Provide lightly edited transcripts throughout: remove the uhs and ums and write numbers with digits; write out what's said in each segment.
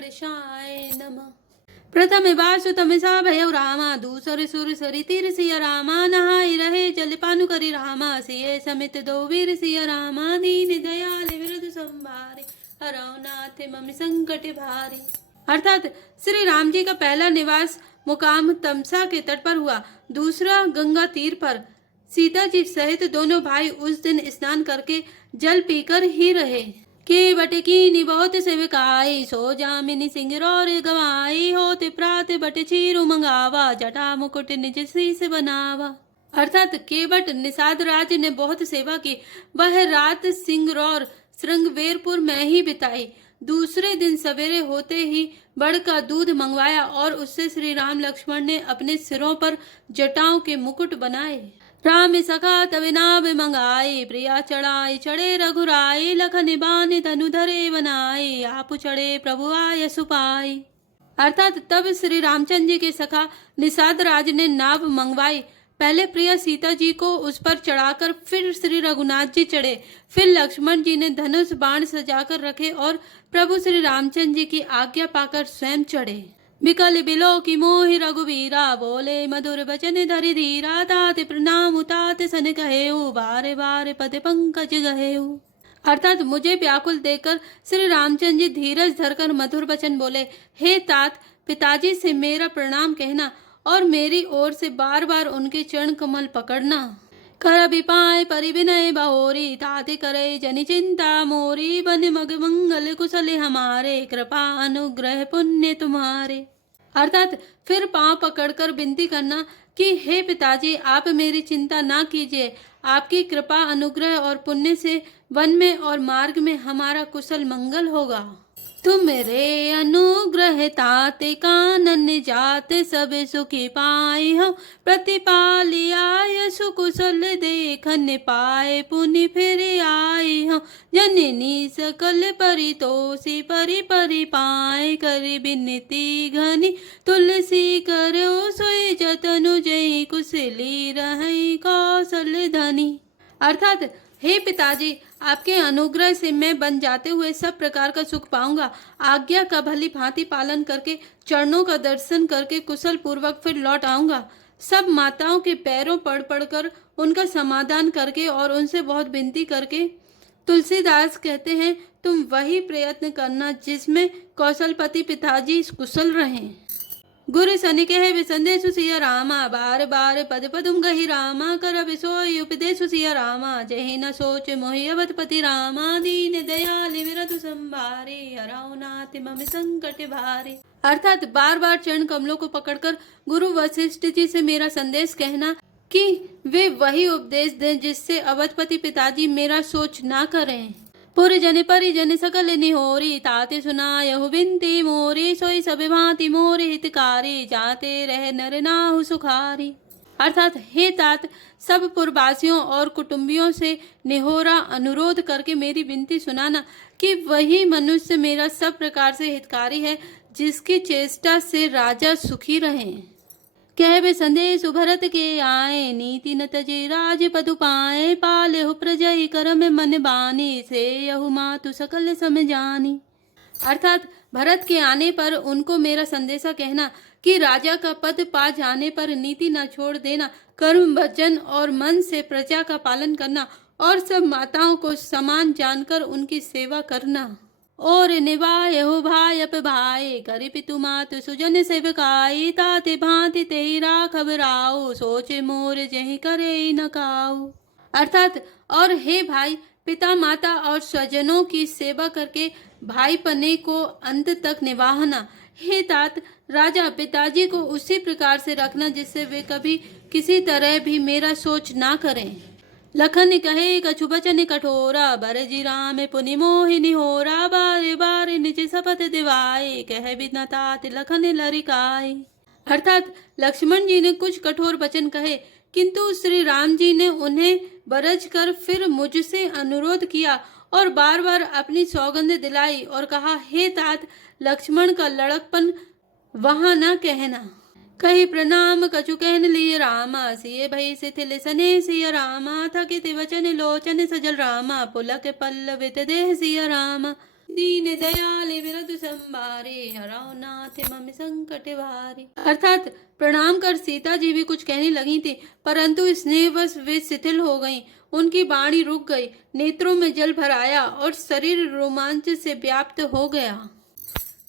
गणेशाय नमः। प्रथम वासुतमिषा भयउ रामा, दूसरे सुर सरि तीर सिया रामा, नहाई रहे जल पानु करी रामा, सिए समित दो वीर सिया रामा, दीन दयाल विरधु संभारे, हरौ नाथ मम संकट भारी। अर्थात श्री राम जी का पहला निवास मुकाम तमसा के तट पर हुआ, दूसरा गंगा तीर पर। सीता जी सहित दोनों भाई उस दिन स्नान करके जल पीकर ही रहे। के बट कीनी बहुत सेवकाई, सो जामिनी सिंह रौर गवाई, होते प्रात बट चीरु मंगावा, जटा मुकुट निज शीस बनावा। अर्थात केवट निषाद राज ने बहुत सेवा की, वह रात सिंगरौर श्रृंगवेरपुर में ही बिताई। दूसरे दिन सवेरे होते ही बड़ का दूध मंगवाया और उससे श्री राम लक्ष्मण ने अपने सिरों पर जटाओं के मुकुट बनाए। राम सखा तविनाभ मंगाई, प्रिया चढ़ाई चढ़े रघुराई, लखन बान तनु धरे बनाई, आप चढ़े प्रभु आय सुपाई। अर्थात तब श्री रामचंद्र जी के सखा निषाद राज ने नाव मंगवाई। पहले प्रिया सीता जी को उस पर चढ़ाकर फिर श्री रघुनाथ जी चढ़े, फिर लक्ष्मण जी ने धनुष बाण सजाकर रखे और प्रभु श्री रामचंद्र जी की आज्ञा पाकर स्वयं चढ़े। बिकल बिलो की मोहि रघुवीरा, बोले मधुर बचन धरि धीरा, तात प्रणाम उतात सन कहेऊ, बारे बारे पद पंकज गहेऊ। अर्थात मुझे व्याकुल देखकर श्री रामचंद्र जी धीरज धरकर मधुर वचन बोले, हे तात, पिताजी से मेरा प्रणाम कहना और मेरी ओर से बार बार उनके चरण कमल पकड़ना। कर विपाय परिविनय बहोरी, ताते करे जनि चिंता मोरी, बन मग मंगल कुशल हमारे, कृपा अनुग्रह पुण्य तुम्हारे। अर्थात फिर पांव पकड़कर विनती करना कि हे पिताजी, आप मेरी चिंता ना कीजिए, आपकी कृपा अनुग्रह और पुण्य से वन में और मार्ग में हमारा कुशल मंगल होगा। तुम मेरे अनुग्रह ताते कानन जाते, सब सुखी पाए हो, प्रतिपालिया सुकुशल देखन पाए, पुनि फिर आए हो, जननी सकल परितोषी परि परि पाए, करि बिनती घनी तुलसी करो, सोई जतनु जय कुशली रहे कौशल धनी। अर्थात हे पिताजी, आपके अनुग्रह से मैं बन जाते हुए सब प्रकार का सुख पाऊंगा। आज्ञा का भली भांति पालन करके चरणों का दर्शन करके कुशल पूर्वक फिर लौट आऊंगा। सब माताओं के पैरों पड़ पड़कर उनका समाधान करके और उनसे बहुत विनती करके। तुलसीदास कहते हैं, तुम वही प्रयत्न करना जिसमें कौशलपति पिताजी कुशल रहें। गुरु सनि कहे विसंदेशु सिया रामा, बार बार पद पदुम गहि रामा, कर विसोई उपदेशु सिया रामा, जहि न सोच मोहि अवधपति रामा, दीन दयाल विरधु संभारे, हरौ नाथ मम संकट भारे। अर्थात बार बार चरण कमलों को पकड़कर गुरु वशिष्ठ जी से मेरा संदेश कहना कि वे वही उपदेश दें जिससे अवधपति पिताजी मेरा सोच ना करें। पुर जन परिजन सकल निहोरी, ताते सुनायहु बिनती मोरी, सोई सब भांति मोरे हितकारी, जाते रह नर नाहु सुखारी। अर्थात हे तात, सब पुरवासियों और कुटुंबियों से निहोरा अनुरोध करके मेरी विनती सुनाना कि वही मनुष्य मेरा सब प्रकार से हितकारी है, जिसकी चेष्टा से राजा सुखी रहे। कहवे संदेश भरत के आए, नीति न तजे राज पदु पाए, पालेहु प्रजय करम मन बानी, से यहु मातु सकल सम जानी। अर्थात भरत के आने पर उनको मेरा संदेशा कहना कि राजा का पद पा जाने पर नीति न छोड़ देना, कर्म वचन और मन से प्रजा का पालन करना और सब माताओं को समान जानकर उनकी सेवा करना। और निभायहु भायप भाई, करि पितु मातु सुजन सेवकाई, ताते भांति तेहि राखब राउ, सोचे मोर जहि करे न काऊ। अर्थात और हे भाई, पिता माता और स्वजनों की सेवा करके भाई पने को अंत तक निभाना। हे तात, राजा पिताजी को उसी प्रकार से रखना जिससे वे कभी किसी तरह भी मेरा सोच ना करें। लखन कहे कछु बचन कठोरा, बरजी राम पुनि मोहि निहोरा, बारे बारे निज शपथ दिवाए, कह बिना तात लखन लरिकाए। अर्थात लक्ष्मण जी ने कुछ कठोर वचन कहे, किंतु श्री राम जी ने उन्हें बरज कर फिर मुझसे अनुरोध किया और बार बार अपनी सौगंध दिलाई और कहा, हे तात, लक्ष्मण का लड़कपन वहां न कहना। कही प्रणाम कछु कहन लिए रामा, सिए भई शिथिल सने सिया रामा, थकित वचन लोचन सजल रामा, पुलक पल्लवित देह सिया रामा, दीन दयाल विरधु संभारे, हरौ नाथ मम संकट भारे। अर्थात प्रणाम कर सीता जी भी कुछ कहने लगी थी, परंतु स्नेहवश वे शिथिल हो गईं। उनकी वाणी रुक गई, नेत्रों में जल भर आया और शरीर रोमांच से व्याप्त हो गया।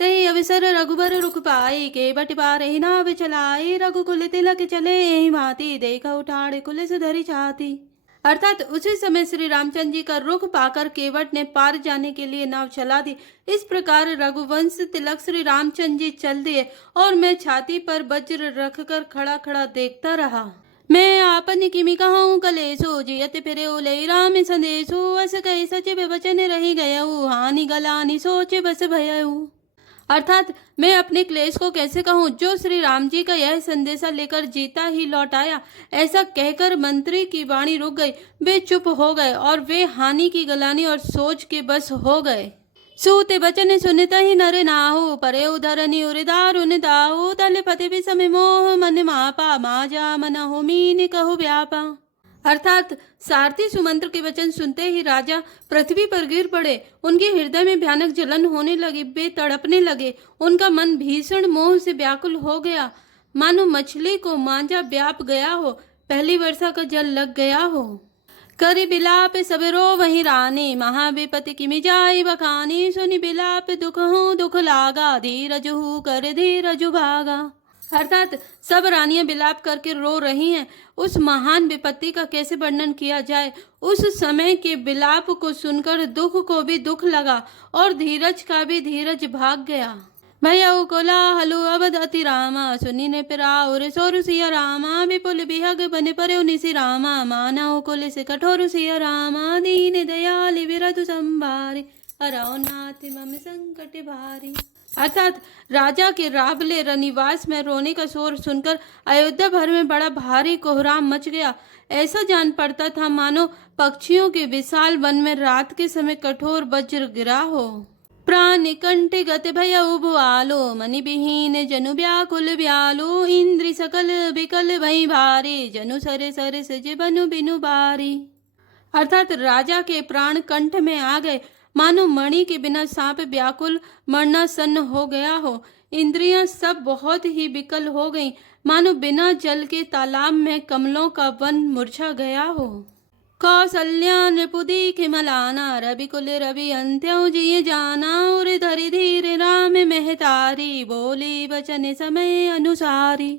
तही अवसर रघुबर रुक पाई, के बट पारे नाव चलाए, रघुकुल तिलक चले एहि भांति, देखा उठाड़े कुल सुधरी छाती। अर्थात उसी समय श्री रामचंद्र जी का रुख पाकर केवट ने पार जाने के लिए नाव चला दी। इस प्रकार रघुवंश तिलक श्री रामचंद्र जी चल दिए और मैं छाती पर वज्र रखकर खड़ा खड़ा देखता रहा। मैं आपन किमि कहूँ कलेसो, जियत फिरे ओले राम संदेशो, अस कही सचिव वचन रही गयऊ, हानि गलानि सोच बस भयऊ। अर्थात मैं अपने क्लेश को कैसे कहूँ, जो श्री राम जी का यह संदेशा लेकर जीता ही लौट आया। ऐसा कहकर मंत्री की वाणी रुक गई, वे चुप हो गए और वे हानि की गलानी और सोच के बस हो गए। सूते बचन सुनित ही नर नाहु, परे उधरनी उदार उन दाहु, तले पति भी समय मोह मन मापा, माजा मन हो मीन कहु व्यापा। अर्थात सारथी सुमंत्र के वचन सुनते ही राजा पृथ्वी पर गिर पड़े। उनके हृदय में भयानक जलन होने लगी, वे तड़पने लगे। उनका मन भीषण मोह से व्याकुल हो गया, मानो मछली को मांझा व्याप गया हो, पहली वर्षा का जल लग गया हो। करि बिलाप सबरो वही रानी, महाविपति किमि जाई बखानी, सुनि बिलाप दुख हूँ दुख लागा, धीरज हूँ कर धीरज भागा। अर्थात सब रानियां बिलाप करके रो रही हैं। उस महान विपत्ति का कैसे वर्णन किया जाए। उस समय के बिलाप को सुनकर दुख को भी दुख लगा और धीरज का भी धीरज भाग गया। भयउ कोलाहलु अवध अति रामा, सुनी ने पिराउर सोरु सिया रामा, विपुल बिहग बन पर्यो निसि रामा, मानव कुल से कठोर सिया रामा, दीन दयालि विरधु संभारे, हरौ नाथ मम संकट भारी। अर्थात राजा के राबले रनिवास में रोने का शोर सुनकर अयोध्या भर में बड़ा भारी कोहराम मच गया। ऐसा जान पड़ता था मानो पक्षियों के विशाल वन में रात के समय कठोर वज्र गिरा हो। प्राण कंठ गत भयउ भुआलो, मनि विहीन जनु व्याकुल व्यालो, इंद्रि सकल विकल वही भारी, जनु सरे सरे सजे बनु बिनु बारी। अर्थात राजा के प्राण कंठ में आ गए, मानो मणि के बिना सांप व्याकुल मरना सन्न हो गया हो। इंद्रियां सब बहुत ही विकल हो गईं, मानो बिना जल के तालाब में कमलों का वन मुरझा गया हो। कौसल्या नृपुदी खिमलाना, रवि कुल रवि अंत्यो जिये जाना, उर धरि धीर राम महतारी, बोली वचन समय अनुसारी।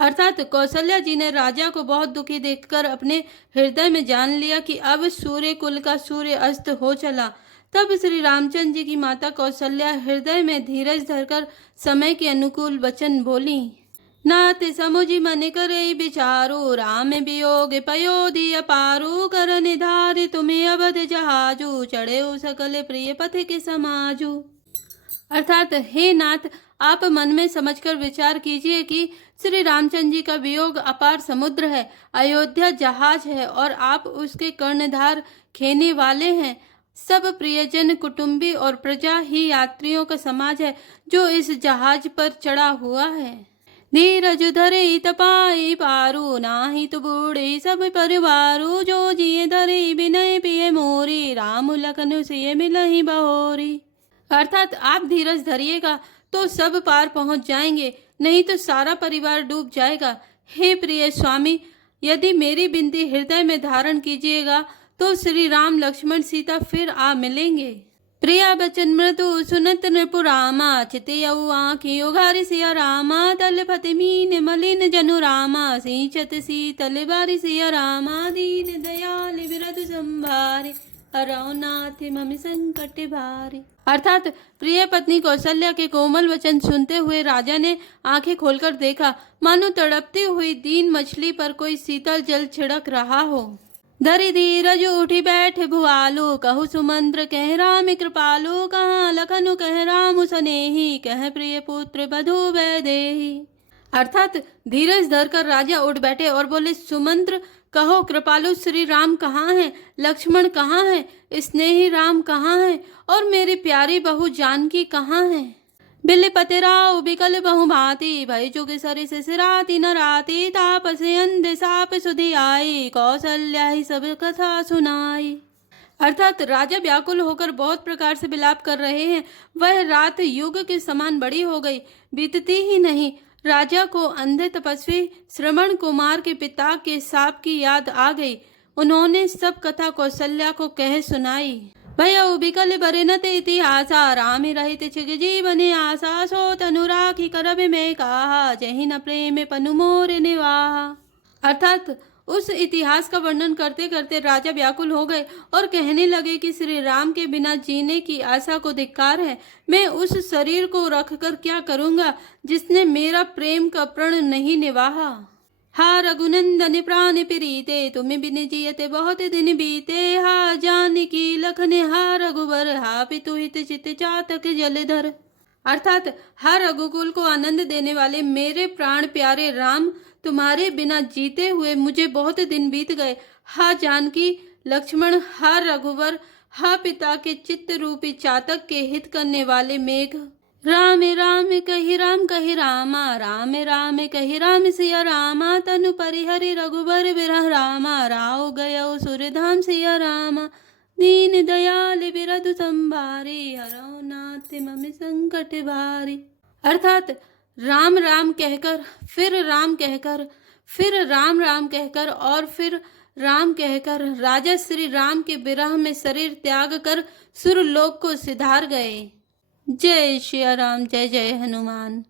अर्थात कौशल्या जी ने राजा को बहुत दुखी देखकर अपने हृदय में जान लिया कि अब सूर्य कुल का सूर्य अस्त हो चला। तब श्री रामचंद्र जी की माता कौशल्या हृदय में धीरज धरकर समय के अनुकूल वचन बोली। नाथ समुझि मन करे विचारो, राम वियोग पयोधि अपारो, कर निधार तुम्हें अवध जहाजू, चढ़े सकल प्रिय पथ के समाजू। अर्थात हे नाथ, आप मन में समझकर विचार कीजिए कि श्री रामचंद्र जी का वियोग अपार समुद्र है, अयोध्या जहाज है और आप उसके कर्णधार खेने वाले हैं। सब प्रियजन कुटुंबी और प्रजा ही यात्रियों का समाज है जो इस जहाज पर चढ़ा हुआ है। धीरज धरे तपाई पारू, नाही तो बूढ़े सब परिवारू, जो जिये धरे विनय पिए मोरी, राम लखन सिय मिलहि बहोरी। अर्थात आप धीरज धरिएगा तो सब पार पहुंच जाएंगे, नहीं तो सारा परिवार डूब जाएगा। हे प्रिय स्वामी, यदि मेरी बिनती हृदय में धारण कीजिएगा तो श्री राम लक्ष्मण सीता फिर आ मिलेंगे। प्रिया बचन मृदु सुनत नृपुरामा, चितयउ आँखि उघारि सिया रामा, तल फति मीन मलिन जनु रामा, सिंचत शीतल बारि सिया रामा, दीन दयाल विरधु संभारे, हरौ नाथ मम संकट भारी। अर्थात प्रिय पत्नी कौशल्या के कोमल वचन सुनते हुए राजा ने आंखें खोलकर देखा, मानो तड़पती हुई दीन मछली पर कोई शीतल जल छिड़क रहा हो। धरि धीरज उठी बैठ भुआलो, कहु सुमंत्र कह राम कृपालो, कहाँ लखनु कह राम सनेही, कह प्रिय पुत्र बधु वैदेही। अर्थात धीरज धरकर राजा उठ बैठे और बोले, सुमंत्र कहो कृपालु श्री राम कहाँ हैं, लक्ष्मण कहाँ हैं, स्नेही राम कहाँ हैं और मेरी प्यारी बहू जानकी कहाँ हैं। बिल पतिराव बिकल बहु भांति, भय जुग सरिस सिराति न राति, तापस अंध साप सुधि आई, कौशल्या ही सब कथा सुनाई। अर्थात राजा व्याकुल होकर बहुत प्रकार से विलाप कर रहे हैं। वह रात युग के समान बड़ी हो गई, बीतती ही नहीं। राजा को अंधे तपस्वी श्रवण कुमार के पिता के शाप की याद आ गई। उन्होंने सब कथा कौशल्या को कह सुनाई। भय विकल बरिनत इतिहासा, राम रहित छिग जीवने आशा, सो तनु राखी करब में कहा, जहि न प्रेम पनु मोर निवाहा। अर्थात उस इतिहास का वर्णन करते करते राजा व्याकुल हो गए और कहने लगे कि श्री राम के बिना जीने की आशा को धिक्कार है। मैं उस शरीर को रखकर क्या करूंगा जिसने मेरा प्रेम का प्रण नहीं निभाया। हा रघुनंदन प्राण प्रीते, तुम्हें बिन जियते बहुत दिन बीते। हा जानकी लखन हा रघुबर, हा पितु हित चित चातक जलधर। अर्थात हा रघुकुल को आनंद देने वाले मेरे प्राण प्यारे राम, तुम्हारे बिना जीते हुए मुझे बहुत दिन बीत गए। हा जानकी लक्ष्मण, हा रघुवर, हा पिता के चित्त रूपी चातक के हित करने वाले मेघ। राम राम कहि रामा, राम राम कहि राम सिया रामा। तनु परिहरि रघुबर बिरह रामा, राव गयो सुरधाम सिया रामा। दीन दयाल बिरधु संभारी, हरौ नाथ मम संकट भारी। अर्थात राम राम कहकर, फिर राम कहकर, फिर राम राम कहकर और फिर राम कहकर राजा श्री राम के विरह में शरीर त्याग कर सुरलोक को सिधार गए। जय श्री राम, जय जय हनुमान।